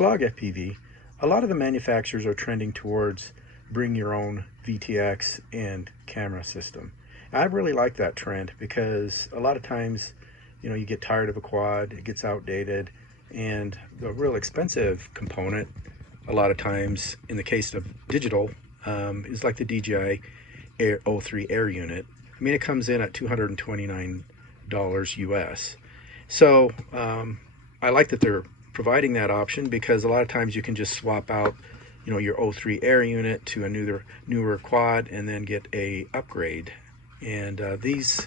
slog FPV, a lot of the manufacturers are trending towards bring your own VTX and camera system. I really like that trend because a lot of times, you get tired of a quad, it gets outdated, and the real expensive component, a lot of times, in the case of digital, is like the DJI O3 Air unit. I mean, it comes in at $229 US. So I like that they're providing that option because a lot of times you can just swap out your O3 Air unit to a newer quad and then get a upgrade. And the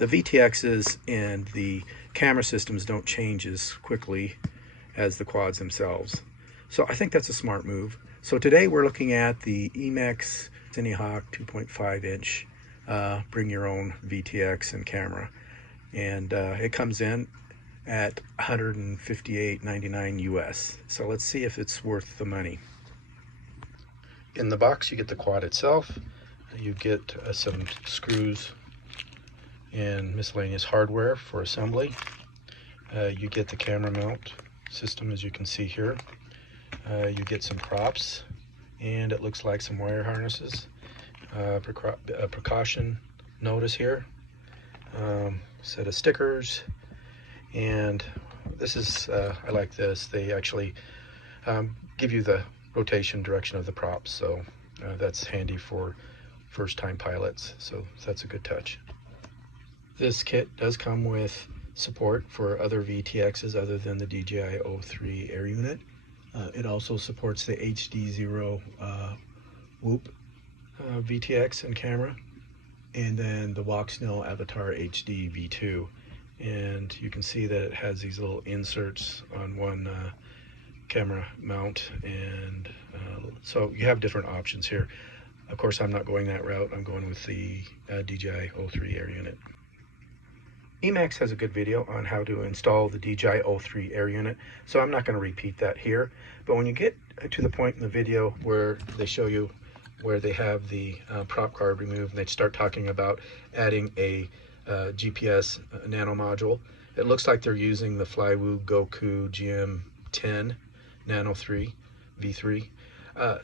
VTXs and the camera systems don't change as quickly as the quads themselves. So I think that's a smart move. So today we're looking at the Emax Cinehawk 2.5-inch bring your own VTX and camera. And it comes in at $158.99 US. So let's see if it's worth the money. In the box you get the quad itself, you get some screws and miscellaneous hardware for assembly. You get the camera mount system, as you can see here. You get some props, and it looks like some wire harnesses. Precaution notice here, set of stickers, and this is I like this. They actually give you the rotation direction of the props, so that's handy for first-time pilots, so that's a good touch. This kit does come with support for other VTXs other than the DJI O3 Air unit. It also supports the HD0 Whoop VTX and camera, and then the Walksnail Avatar HD V2. And you can see that it has these little inserts on one camera mount, and so you have different options here. Of course, I'm not going that route. I'm going with the DJI O3 Air unit. Emax has a good video on how to install the DJI O3 Air unit, so I'm not going to repeat that here. But when you get to the point in the video where they show you where they have the prop card removed and they start talking about adding a GPS nano module, it looks like they're using the Flywoo Goku GM10 Nano 3 V3.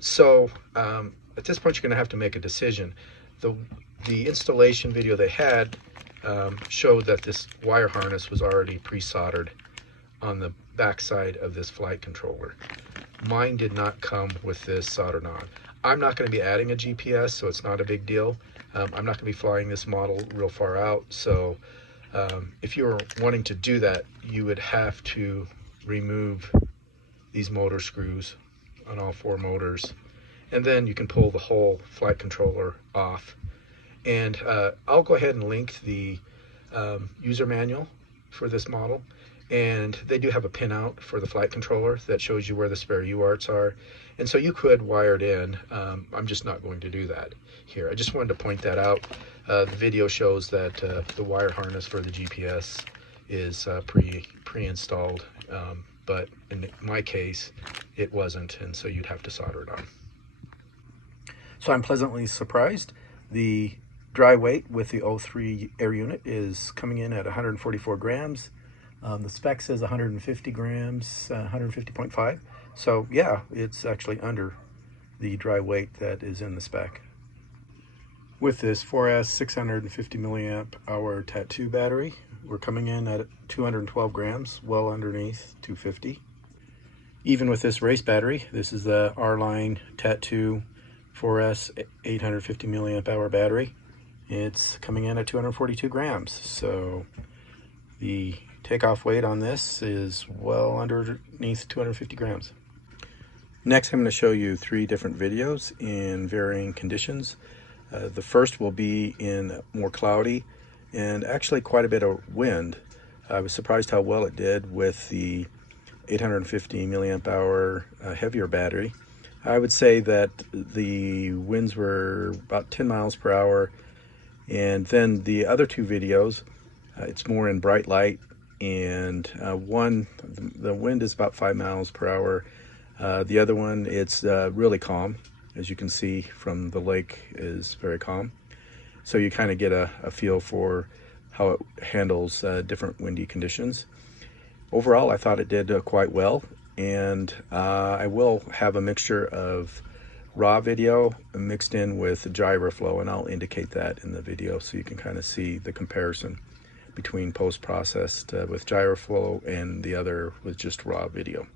So at this point you're going to have to make a decision. The installation video they had showed that this wire harness was already pre-soldered on the back side of this flight controller. Mine did not come with this soldered on. I'm not going to be adding a GPS, so it's not a big deal. I'm not going to be flying this model real far out, so if you were wanting to do that, you would have to remove these motor screws on all four motors, and then you can pull the whole flight controller off. And I'll go ahead and link the user manual for this model, and they do have a pinout for the flight controller that shows you where the spare UARTs are, and so you could wire it in. I'm just not going to do that here. I just wanted to point that out. The video shows that the wire harness for the GPS is pre-installed, but in my case it wasn't, and so you'd have to solder it on. So I'm pleasantly surprised. The dry weight with the O3 Air unit is coming in at 144 grams. The spec says 150 grams, 150.5. So yeah, it's actually under the dry weight that is in the spec. With this 4S 650 milliamp hour Tattoo battery, we're coming in at 212 grams, well underneath 250. Even with this race battery, this is the R-Line Tattoo 4S 850 milliamp hour battery. It's coming in at 242 grams. So the takeoff weight on this is well underneath 250 grams. Next, I'm going to show you 3 different videos in varying conditions. The first will be in more cloudy and actually quite a bit of wind. I was surprised how well it did with the 850 milliamp hour heavier battery. I would say that the winds were about 10 miles per hour, and then the other 2 videos, it's more in bright light, and the wind is about 5 miles per hour. The other one, it's really calm. As you can see from the lake, is very calm. So you kind of get a feel for how it handles different windy conditions. Overall, I thought it did quite well. and I will have a mixture of raw video mixed in with gyroflow, and I'll indicate that in the video so you can kind of see the comparison between post-processed with gyroflow and the other with just raw video.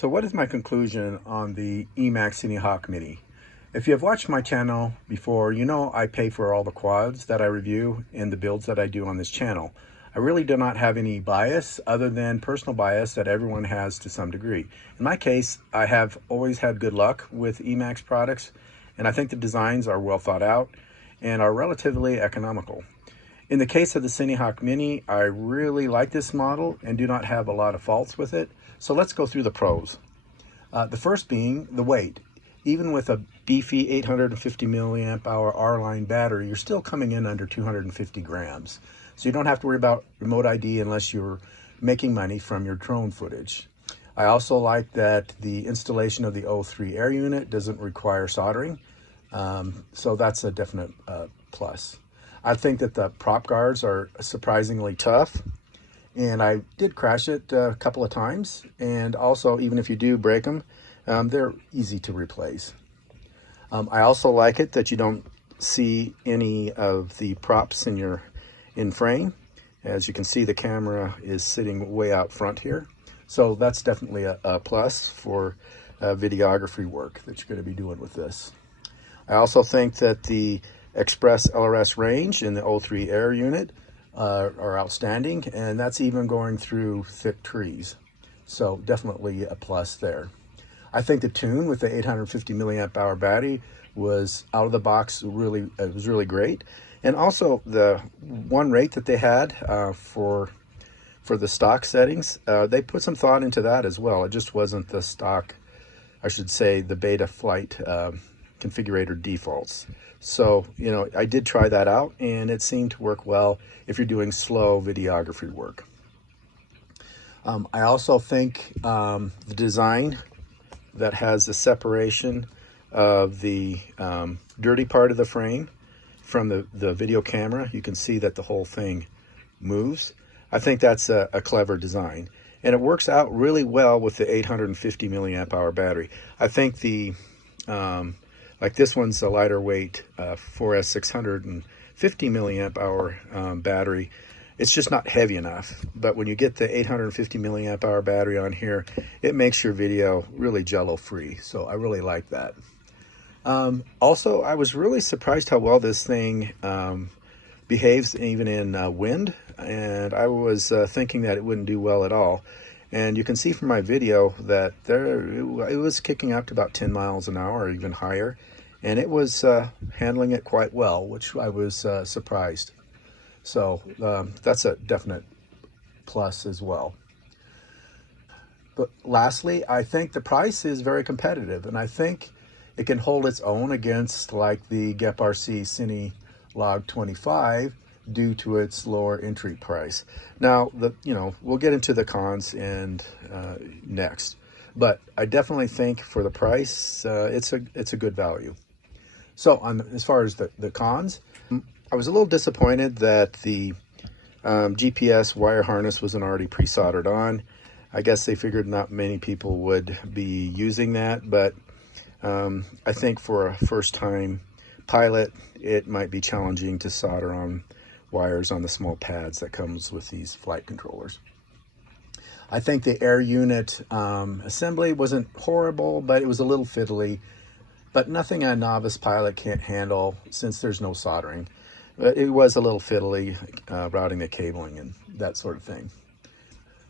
So what is my conclusion on the Emax Cinehawk Mini? If you have watched my channel before, you know I pay for all the quads that I review and the builds that I do on this channel. I really do not have any bias other than personal bias that everyone has to some degree. In my case, I have always had good luck with Emax products, and I think the designs are well thought out and are relatively economical. In the case of the Cinehawk Mini, I really like this model and do not have a lot of faults with it. So let's go through the pros. The first being the weight. Even with a beefy 850 milliamp hour R-line battery, you're still coming in under 250 grams. So you don't have to worry about remote ID unless you're making money from your drone footage. I also like that the installation of the O3 air unit doesn't require soldering. So that's a definite plus. I think that the prop guards are surprisingly tough, and I did crash it a couple of times, and also even if you do break them, they're easy to replace. I also like it that you don't see any of the props in frame. As you can see, the camera is sitting way out front here, so that's definitely a plus for videography work that you're going to be doing with this. I also think that the Express LRS range in the O3 air unit are outstanding, and that's even going through thick trees. So definitely a plus there. I think the tune with the 850 milliamp hour battery was out of the box. It was really great. And also the one rate that they had for the stock settings, they put some thought into that as well. It just wasn't the stock, I should say, the beta flight configurator defaults. So, you know, I did try that out and it seemed to work well if you're doing slow videography work. I also think the design that has the separation of the dirty part of the frame from the video camera, you can see that the whole thing moves. I think that's a clever design, and it works out really well with the 850 milliamp hour battery. I think the like this one's a lighter weight 4S 650 milliamp hour battery. It's just not heavy enough. But when you get the 850 milliamp hour battery on here, it makes your video really jello free. So I really like that. Also, I was really surprised how well this thing behaves even in wind, and I was thinking that it wouldn't do well at all. And you can see from my video that it was kicking up to about 10 miles an hour or even higher, and it was handling it quite well, which I was surprised. So that's a definite plus as well. But lastly, I think the price is very competitive, and I think it can hold its own against like the GEP-RC Cinehawk 25 due to its lower entry price. Now, we'll get into the cons and next, but I definitely think for the price, it's a good value. So as far as the cons, I was a little disappointed that the GPS wire harness wasn't already pre-soldered on. I guess they figured not many people would be using that, but I think for a first-time pilot, it might be challenging to solder on wires on the small pads that comes with these flight controllers. I think the air unit assembly wasn't horrible, but it was a little fiddly, but nothing a novice pilot can't handle since there's no soldering. But it was a little fiddly routing the cabling and that sort of thing.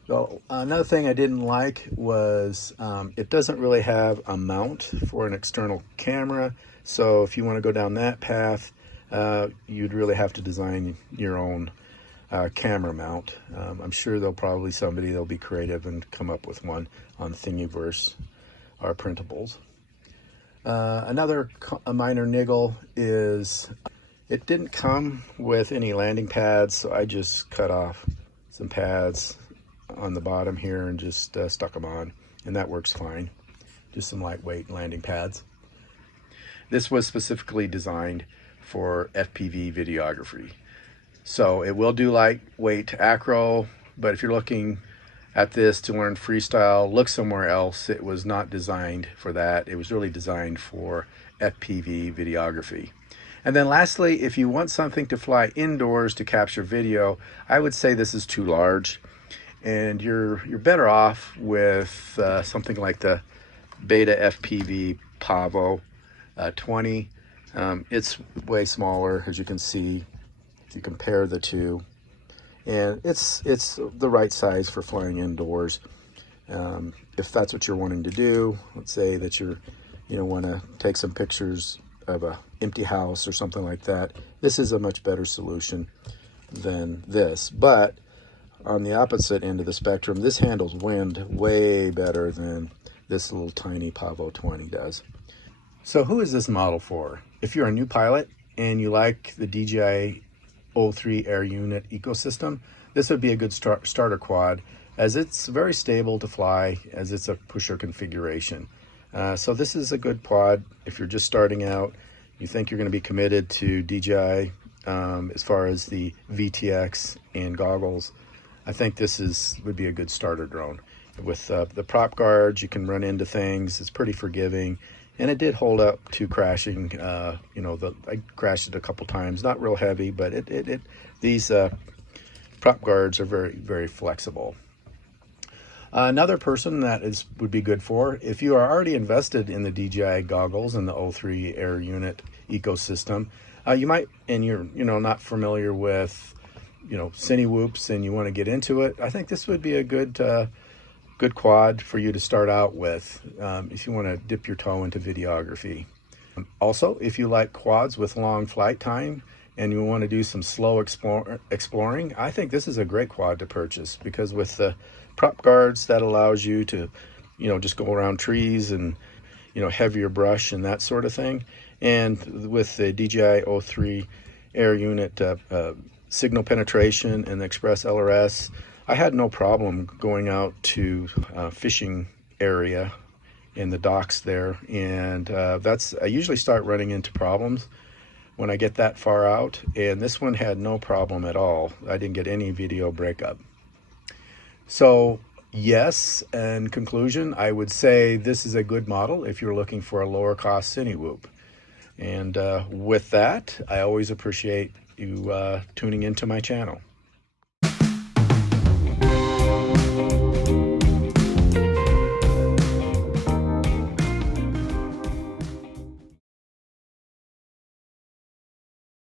So another thing I didn't like was it doesn't really have a mount for an external camera. So if you want to go down that path, you'd really have to design your own camera mount. I'm sure there'll be creative and come up with one on Thingiverse or printables. Another minor niggle is it didn't come with any landing pads, so I just cut off some pads on the bottom here and just stuck them on, and that works fine. Just some lightweight landing pads. This was specifically designed for FPV videography, so it will do lightweight acro, but if you're looking at this to learn freestyle, look somewhere else. It was not designed for that. It was really designed for FPV videography. And then lastly, if you want something to fly indoors to capture video, I would say this is too large, and you're better off with something like the Beta FPV Pavo 20. It's way smaller, as you can see if you compare the two, and it's the right size for flying indoors. If that's what you're wanting to do, let's say that you want to take some pictures of a empty house or something like that, this is a much better solution than this. But on the opposite end of the spectrum, this handles wind way better than this little tiny Pavo 20 does. So who is this model for? If you're a new pilot and you like the DJI O3 air unit ecosystem, this would be a good starter quad, as it's very stable to fly, as it's a pusher configuration. So this is a good quad if you're just starting out. You think you're going to be committed to DJI as far as the VTX and goggles. I think this would be a good starter drone. With the prop guards, you can run into things. It's pretty forgiving, and it did hold up to crashing. I crashed it a couple times. Not real heavy, but these prop guards are very, very flexible. Another person that would be good for, if you are already invested in the DJI goggles and the O3 air unit ecosystem, you might, and you're not familiar with Cinewhoops and you want to get into it, I think this would be a good quad for you to start out with if you want to dip your toe into videography. Also, if you like quads with long flight time, and you want to do some slow exploring, I think this is a great quad to purchase, because with the prop guards, that allows you to, just go around trees and, heavier brush and that sort of thing. And with the DJI O3 air unit signal penetration and the Express LRS, I had no problem going out to fishing area in the docks there, and I usually start running into problems when I get that far out, and this one had no problem at all. I didn't get any video breakup. So yes, in conclusion, I would say this is a good model if you're looking for a lower cost Cinehawk. And with that, I always appreciate you tuning into my channel.